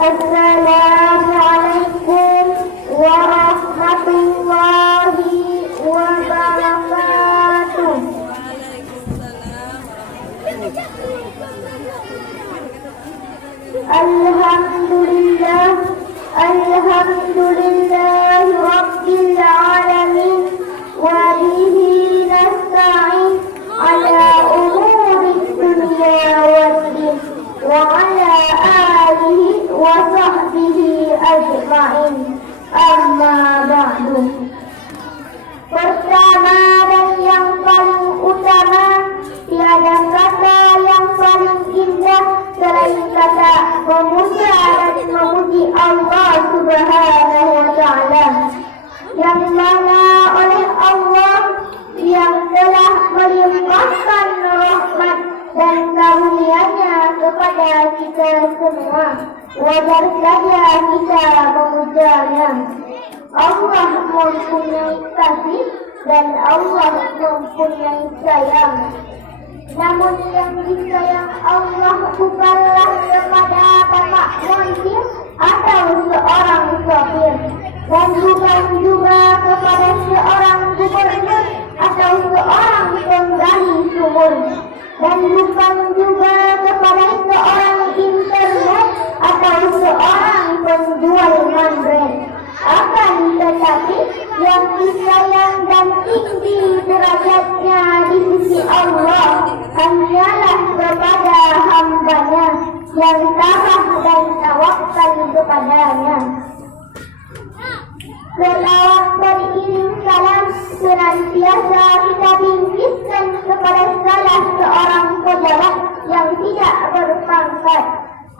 Assalamualaikum warahmatullahi wabarakatuh. Alhamdulillah, alhamdulillah rabbil alamin, wa bihi nasta'in ala umuri dunya waddin, wa ala alihi wa sahbihi ajma'in. Amma ba'du. Pertama dan yang paling utama, tiada kata yang paling indah selain kata memuja dan memuji Allah Subhanahu wa Ta'ala, yang mana oleh Allah yang telah melimpahkan rahmat dan karunia-Nya kepada kita semua, wajar saja kita memujanya. Allah mempunyai kasih dan Allah mempunyai sayang. Namun yang disayang Allah bukanlah kepada bapak montir atau seorang sopir, dan bukan juga kepada seorang gubernur atau seorang penggali sumur, dan bukan juga kepada seorang internet atau seorang penjual mandren. Akan tetapi yang disayang dan tinggi derajatnya di sisi Allah hanyalah kepada hamba-Nya yang tabah dan tawakal kepadanya. Selawat beriring salam senantiasa kita bingkiskan kepada salah seorang pejabat yang tidak berpangkat,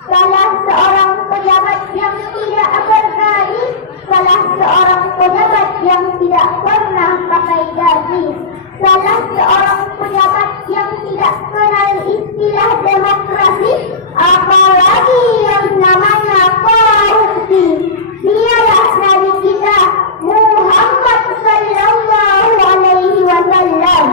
salah seorang pejabat yang tidak bergaji, salah seorang pejabat yang tidak pernah pakai gaji, salah seorang pejabat yang tidak kenal istilah demokrasi, apalagi yang namanya korupsi. Dialah Nabi kita Muhammad sallallahu alaihi wasallam.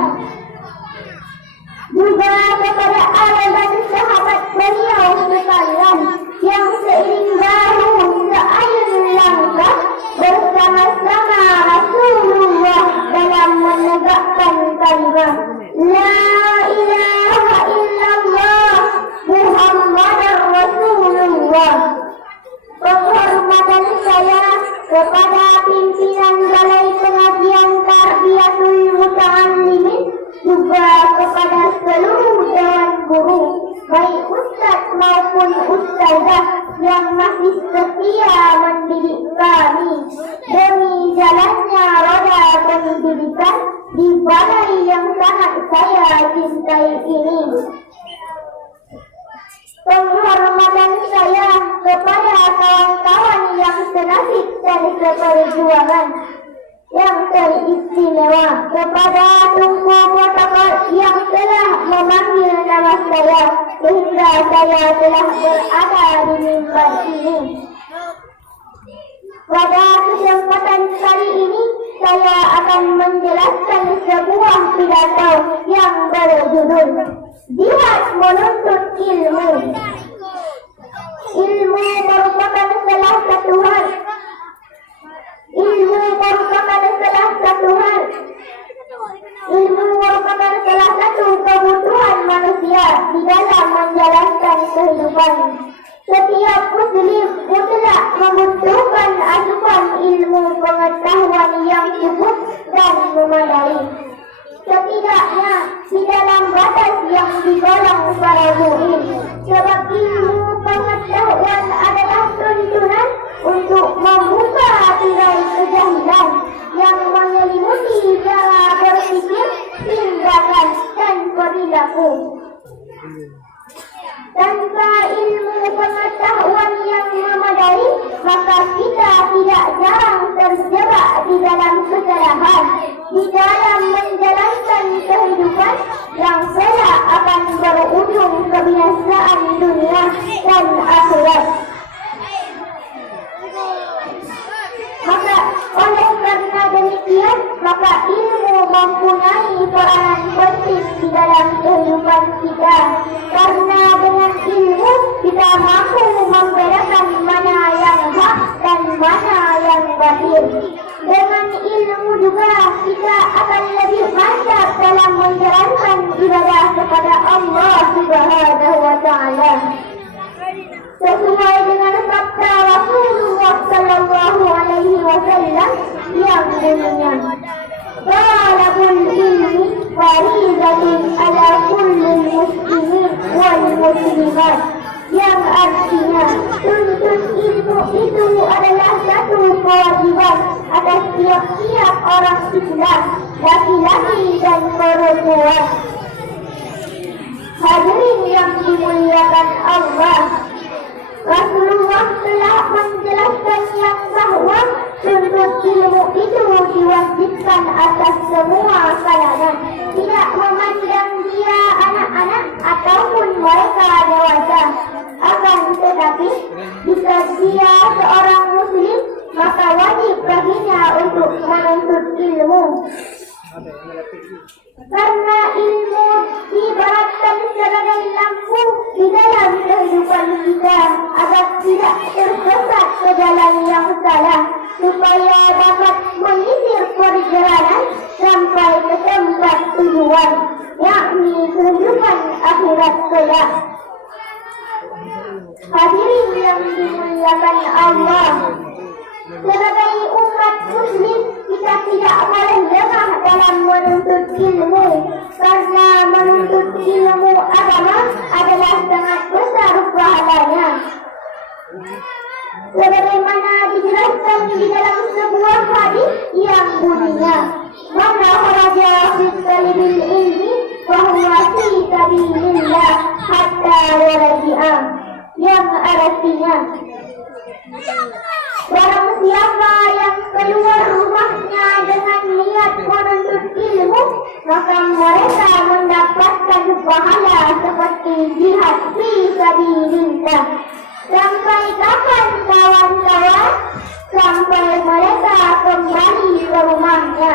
Juga kepada ahli dan sahabat beliau sekalian yang seiring bahu seayun langkah bersama-sama Rasulullah dalam menegakkan kalimat La ilaha illallah Muhammadar Rasulullah. Penghormatan saya kepada pimpinan Balai Pengajian Tarbiyatul Muta'allimin, juga kepada seluruh dewan guru, baik ustaz maupun ustazah yang masih setia mendidik kami demi jalannya roda pendidikan di balai yang sangat saya cintai ini. Penghormatan saya kepada kawan-kawan yang senasib dan seperjuangan, yang teristimewa kepada Tunku Protokol yang telah memanggil nama saya sehingga saya telah berada di mimbar ini. Pada kesempatan kali ini saya akan menjelaskan sebuah pidato yang berjudul Jihad Menuntut Ilmu. Ilmu merupakan salah satu hal. Ilmu merupakan salah satu hal. Ilmu merupakan salah satu kebutuhan manusia di dalam menjalankan kehidupan. Setiap muslim mutlak membutuhkan asupan ilmu pengetahuan yang cukup dan memadai, setidaknya di dalam batas yang digolong para mu'min. Sebab ilmu pengetahuan adalah tuntunan untuk membuka tirai kejahilan yang menyelimuti cara berpikir, tindakan dan perilaku. Tanpa ilmu pengetahuan yang memadai, maka kita tidak jarang terjebak di dalam kesalahan, di dalam menjalankan kehidupan yang kelak akan berujung kebinasaan dunia dan akhirat. Maka oleh karena demikian, maka ilmu mempunyai peranan penting di dalam kehidupan kita. Karena dengan ilmu kita mampu membedakan mana mana yang batin. Dengan ilmu juga kita akan lebih mantap dalam menjalankan ibadah kepada Allah Subhanahu wa Ta'ala. Sesuai dengan sabda Rasulullah Sallallahu Alaihi Wasallam yang bunyinya, talabul ilmi faridatun ala kulli muslimin wal muslimat, yang artinya tuntut ilmu itu adalah satu kewajiban atas tiap-tiap orang Islam, laki-laki dan perempuan. Hadirin yang dimuliakan Allah, Rasulullah telah menjelaskan yang bahwa tuntut ilmu itu diwajibkan atas semua kalangan, tidak memandang dia anak-anak ataupun mereka dewasa. Akan tetapi jika dia seorang muslim, maka wajib baginya untuk menuntut ilmu. Karena ilmu diibaratkan sebagai lampu di dalam kehidupan kita agar tidak tersesat ke jalan yang salah, supaya dapat menyisir perjalanan sampai ke tempat tujuan, yakni kehidupan akhirat kelak. Hadirin yang dimuliakan Allah, sebagai umat muslim kita tidak boleh lengah dalam menuntut ilmu, karena menuntut ilmu agama adalah sangat besar pahalanya. Sebagaimana dijelaskan di dalam sebuah hadis yang bunyinya, "Man kharaja fi talibil ilmi wa huwa fi sabilillah hatta yarji'a," yang artinya, barang siapa yang keluar rumahnya dengan niat menuntut ilmu, maka mereka mendapatkan pahala seperti jihad fi sabilillah. Sampai kapan kawan-kawan? Sampai mereka kembali ke rumahnya.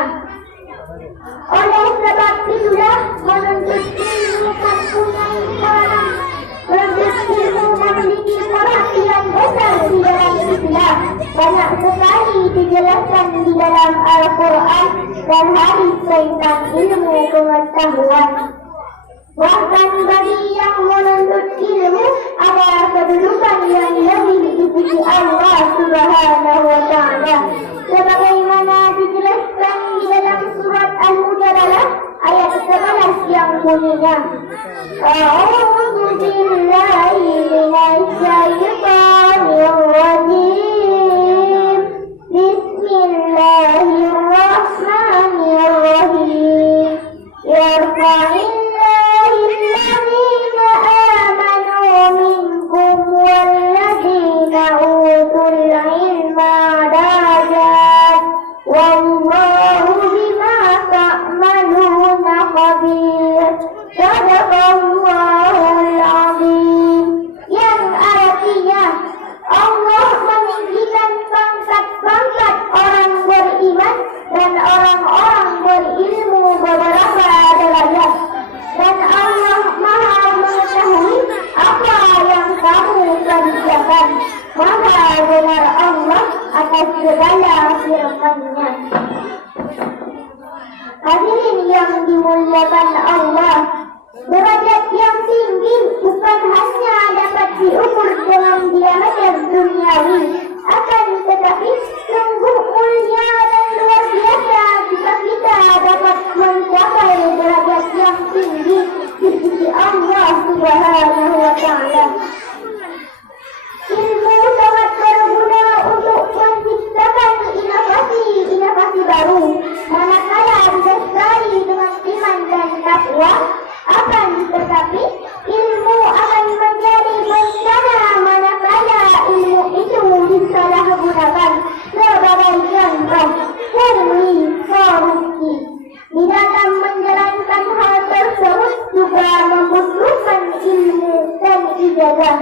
Oleh sebab itulah menuntut ilmu mempunyai peranan. Menuntut ilmu memiliki perhatian besar di dalam Islam. Banyak sekali dijelaskan di dalam Al-Quran dan hadis tentang ilmu pengetahuan. Bahkan bagi yang menuntut ilmu ada kedudukan yang lebih di sisi Allah Subhanahu wa Ta'ala, sebagaimana dijelaskan di dalam surat Al-Mujadalah ayat 11 yang bunyinya, "A'udzu billahi minasy syaithanir rajim. Bismillahirrahmanirrahim. Yarfa'il segala firman-Nya. Hadirin yang dimuliakan Allah, derajat yang tinggi bukan hanya dapat diukur dengan diameter duniawi, akan tetapi sungguh mulia dan luar biasa jika kita dapat mencapai derajat yang tinggi di sisi Allah Subhanahu wa Ta'ala. Ilmu sangat berguna untuk menciptakan inovasi baru, manakala didasari dengan iman dan takwa. Akan tetapi ilmu akan menjadi bencana manakala ilmu itu disalahgunakan sebagai contoh pungli korupsi. Di dalam menjalankan hal tersebut juga membutuhkan ilmu dan ijazah.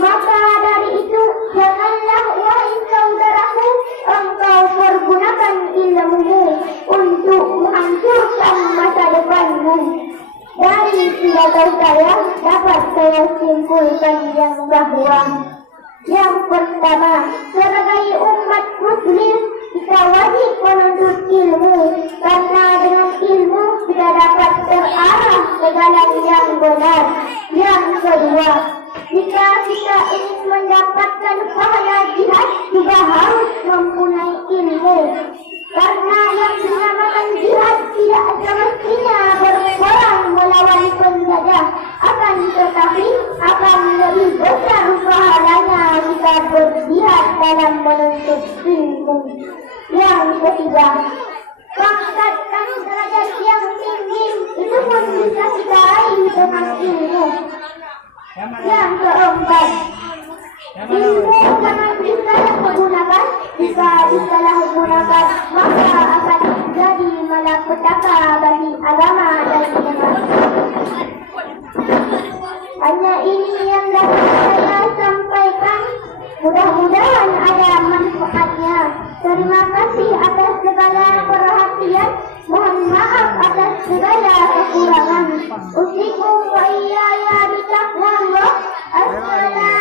Maka dari itu janganlah wahai saudaraku engkau pergunakan ilmumu untuk menghancurkan masa depanmu. Dari pidato saya dapat saya simpulkan yang bahwa Yang pertama, sebagai umat muslim kita wajib menuntut ilmu, karena dengan ilmu kita dapat terarah ke jalan yang benar. Yang kedua, jika kita ingin mendapatkan pahala jihad juga harus mempunyai ilmu, karena yang dinamakan jihad tidak semestinya berperang melawan penjajah, akan tetapi akan lebih besar pahalanya jika berjihad dalam menuntut ilmu. Yang ketiga, pangkat dan derajat yang tinggi itu pun bisa kita raih dengan ilmu. Yang keempat, ilmu jangan disalahgunakan. Jika disalahgunakan, maka akan jadi malapetaka bagi agama dan umat. Hanya ini yang dapat saya sampaikan. Mudah-mudahan ada manfaatnya. Terima kasih atas segala perhatian. Mohon maaf atas segala kekurangan. Usikum wa iyaya bitaqwallah. Assalamualaikum.